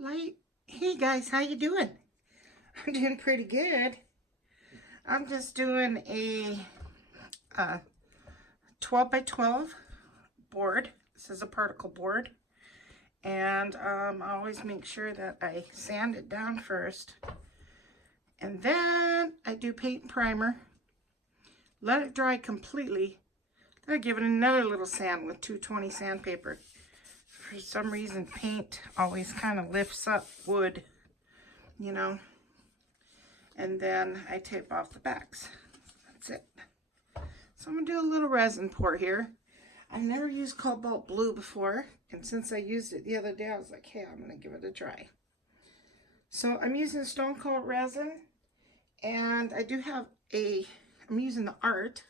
spotlight. Hey guys, how you doing? I'm doing pretty good. I'm just doing a 12 by 12 board. This is a particle board. And I always make sure that I sand it down first. And then I do paint and primer. Let it dry completely. Then I give it another little sand with 220 sandpaper. For some reason, paint always kind of lifts up wood, you know. And then I tape off the backs. That's it. So I'm going to do a little resin pour here. I've never used cobalt blue before. And since I used it the other day, I was like, hey, I'm going to give it a try. So I'm using stone cold resin. And I do have I'm using the art.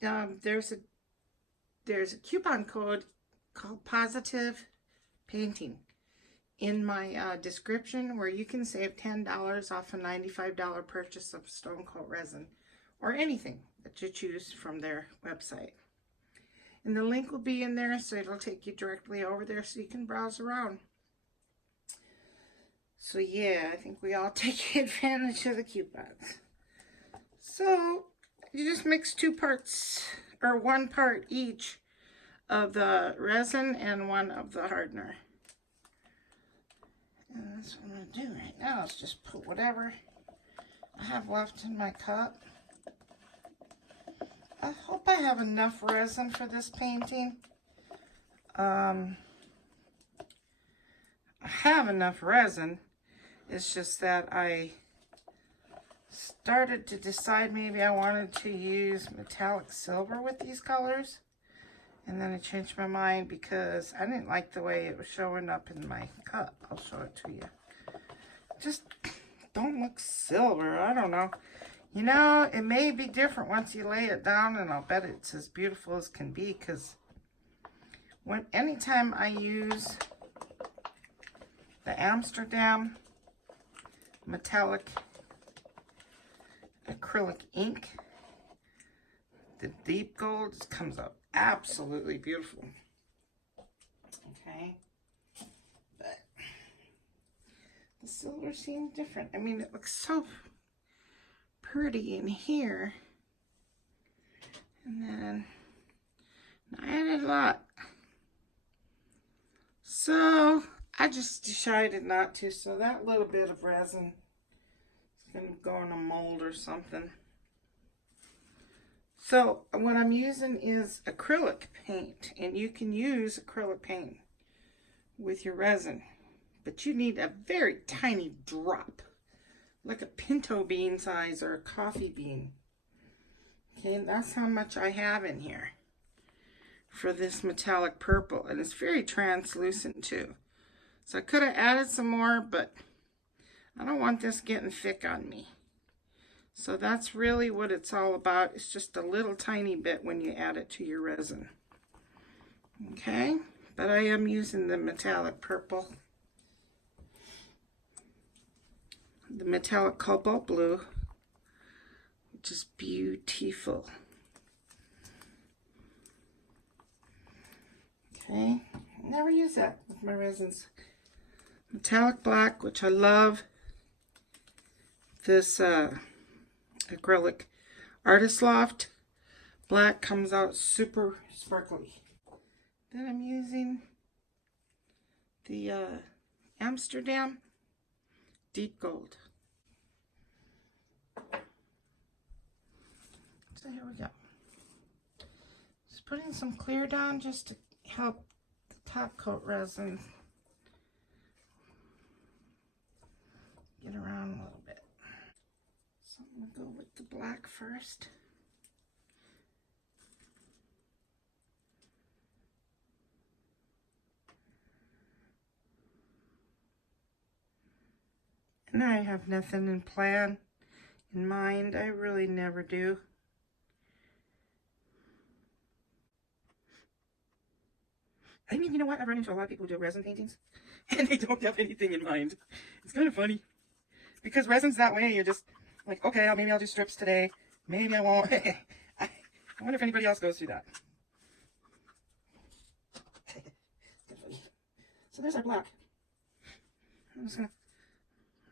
There's a coupon code called Positive Painting in my description where you can save $10 off a $95 purchase of stone cold resin or anything that you choose from their website. And the link will be in there, so it'll take you directly over there so you can browse around. So yeah, I think we all take advantage of the coupons. So you just mix 2 parts or 1 part each of the resin and 1 of the hardener. And that's what I'm going to do right now is just put whatever I have left in my cup. I hope I have enough resin for this painting. I have enough resin. It's just that I started to decide maybe I wanted to use metallic silver with these colors. And then I changed my mind because I didn't like the way it was showing up in my cup. I'll show it to you. Just don't look silver. I don't know. You know, it may be different once you lay it down, and I'll bet it's as beautiful as can be, because anytime I use the Amsterdam metallic acrylic ink, the deep gold comes out absolutely beautiful. Okay, but the silver seems different. I mean, it looks so pretty in here, and then I added a lot, so I just decided not to. So that little bit of resin is going to go in a mold or something. So what I'm using is acrylic paint, and you can use acrylic paint with your resin, but you need a very tiny drop, like a pinto bean size or a coffee bean. Okay, and that's how much I have in here for this metallic purple, and it's very translucent too. So I could have added some more, but I don't want this getting thick on me. So that's really what it's all about. It's just a little tiny bit when you add it to your resin. Okay, but I am using the metallic purple, the metallic cobalt blue, which is beautiful. Okay, never use that with my resins. Metallic black, which I love. This acrylic Artist Loft black comes out super sparkly. Then I'm using the Amsterdam deep gold. So here we go. Just putting some clear down just to help the top coat resin get around a little bit. So I'm going to go with the black first. And I have nothing in mind. I really never do. I mean, you know what? I've run into a lot of people who do resin paintings, and they don't have anything in mind. It's kind of funny, because resin's that way. You're just like, okay, maybe I'll do strips today. Maybe I won't. I wonder if anybody else goes through that. So there's our black. I'm just gonna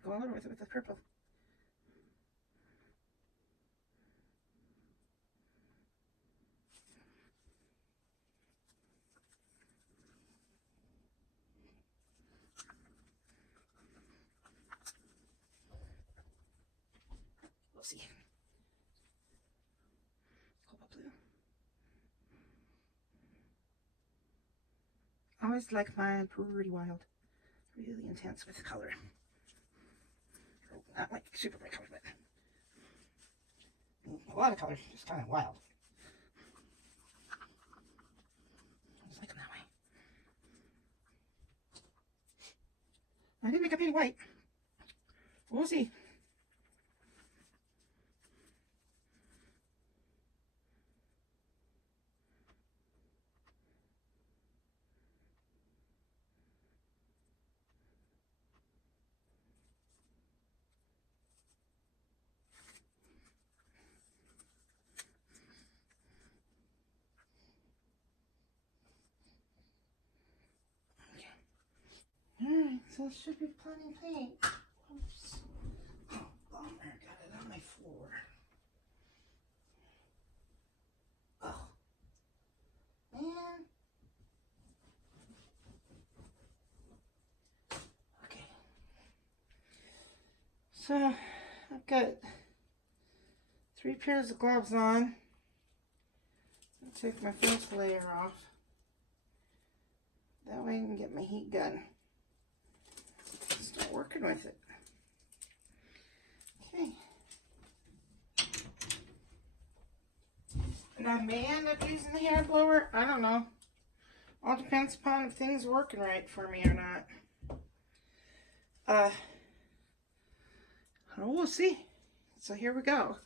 go all over with it with the purple. We'll see. Cobalt blue. Always like mine pretty wild. Really intense with color. Not like super bright color, but a lot of color, just kind of wild. I just like them that way. I didn't make up any white. We'll see. Alright, so it should be plenty of paint. Oops. Oh, bummer, got it on my floor. Oh, man. Okay. So, I've got 3 pairs of gloves on. I'll take my first layer off. That way I can get my heat gun. Start working with it. Okay. And I may end up using the hair blower. I don't know. All depends upon if things are working right for me or not. We'll see. So here we go.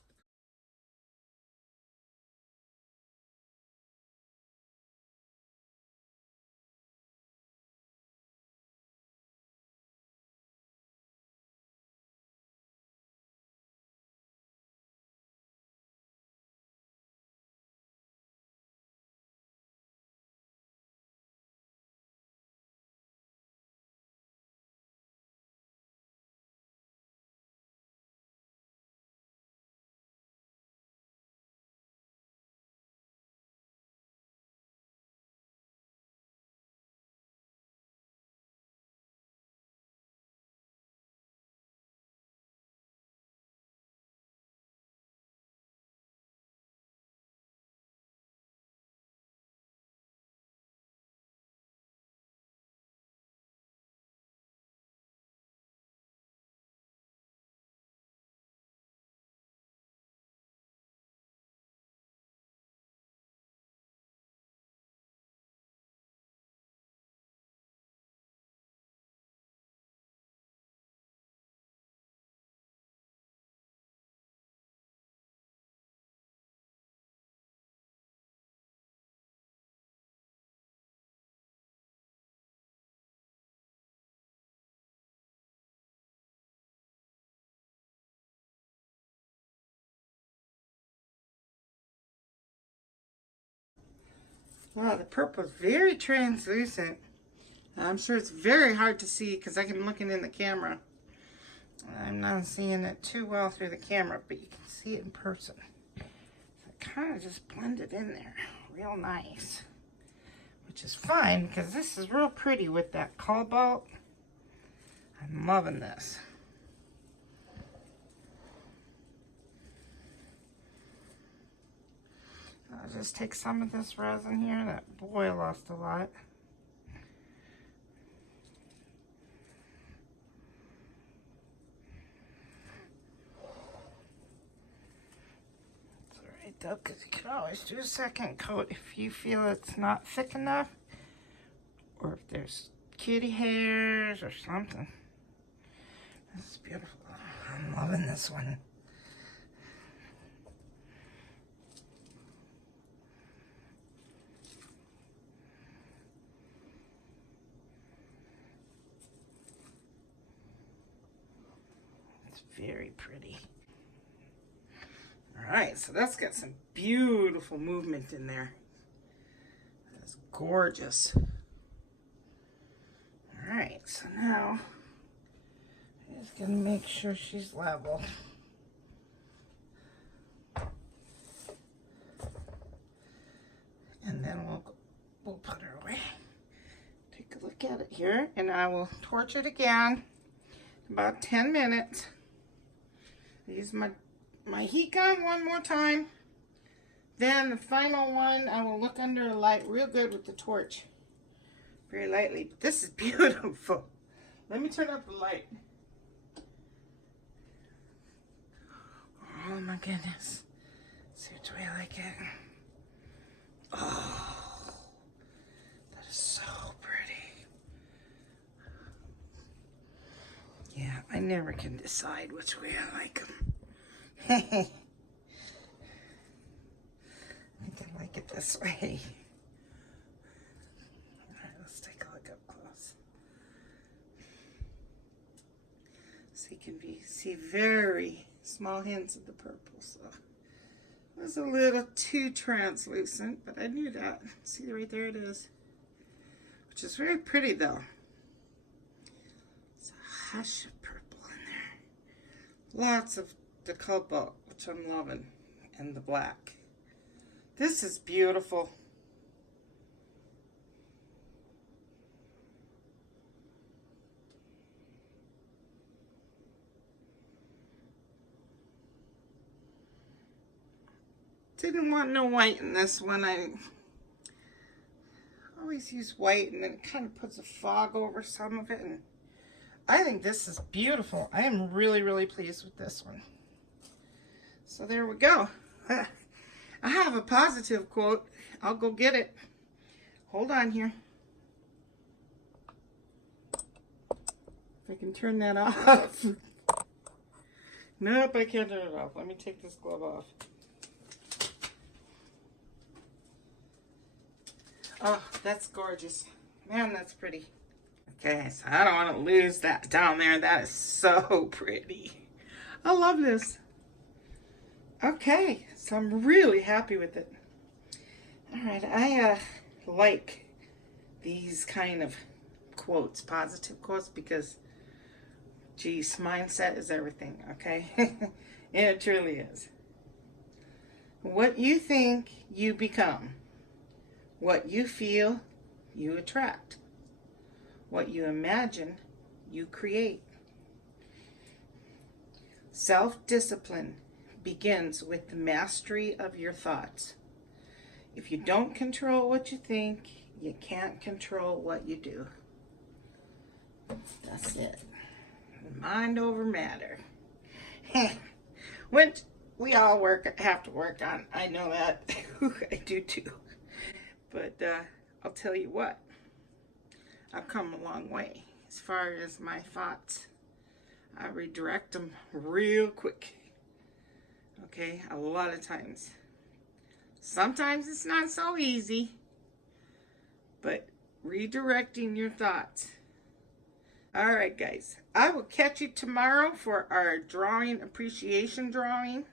Wow, the purple is very translucent. I'm sure it's very hard to see because I'm looking in the camera. I'm not seeing it too well through the camera, but you can see it in person. So it kind of just blended in there real nice, which is fine because this is real pretty with that cobalt. I'm loving this. I'll just take some of this resin here. That boy lost a lot. It's alright though, because you can always do a second coat if you feel it's not thick enough, or if there's kitty hairs or something. This is beautiful. I'm loving this one. Very pretty. All right, so that's got some beautiful movement in there. That's gorgeous. All right, so now Just gonna make sure she's level. And then we'll put her away. Take a look at it here, and I will torch it again. About 10 minutes. Use my heat gun one more time. Then the final one, I will look under the light real good with the torch. Very lightly. But this is beautiful. Let me turn up the light. Oh my goodness. See which way I like it. Oh, that is so pretty. Yeah, I never can decide which way I like them. I think I like it this way. All right, let's take a look up close. So you can see very small hints of the purple. So it was a little too translucent, but I knew that. See, right there it is. Which is very pretty though. It's a hush of purple in there. Lots of the cobalt, which I'm loving, and the black. This is beautiful. Didn't want no white in this one. I always use white, and then it kind of puts a fog over some of it, and I think this is beautiful. I am really, really pleased with this one. So there we go. I have a positive quote. I'll go get it. Hold on here. If I can turn that off. Nope, I can't turn it off. Let me take this glove off. Oh, that's gorgeous. Man, that's pretty. Okay, so I don't want to lose that down there. That is so pretty. I love this. Okay, so I'm really happy with it. All right, I like these kind of quotes, positive quotes, because, geez, mindset is everything, okay? And it truly is. What you think, you become. What you feel, you attract. What you imagine, you create. Self-discipline begins with the mastery of your thoughts. If you don't control what you think, you can't control what you do. That's it. Mind over matter. Which we all have to work on. I know that. I do too. But I'll tell you what. I've come a long way as far as my thoughts. I redirect them real quick. Okay, a lot of times. Sometimes it's not so easy, but redirecting your thoughts. All right, guys. I will catch you tomorrow for our drawing appreciation drawing.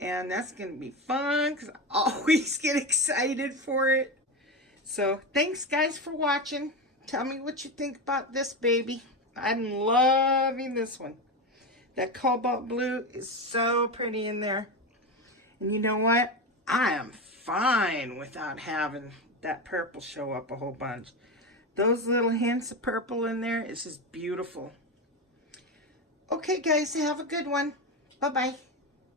And that's going to be fun because I always get excited for it. So thanks, guys, for watching. Tell me what you think about this baby. I'm loving this one. That cobalt blue is so pretty in there. And you know what? I am fine without having that purple show up a whole bunch. Those little hints of purple in there is just beautiful. Okay, guys, have a good one. Bye-bye.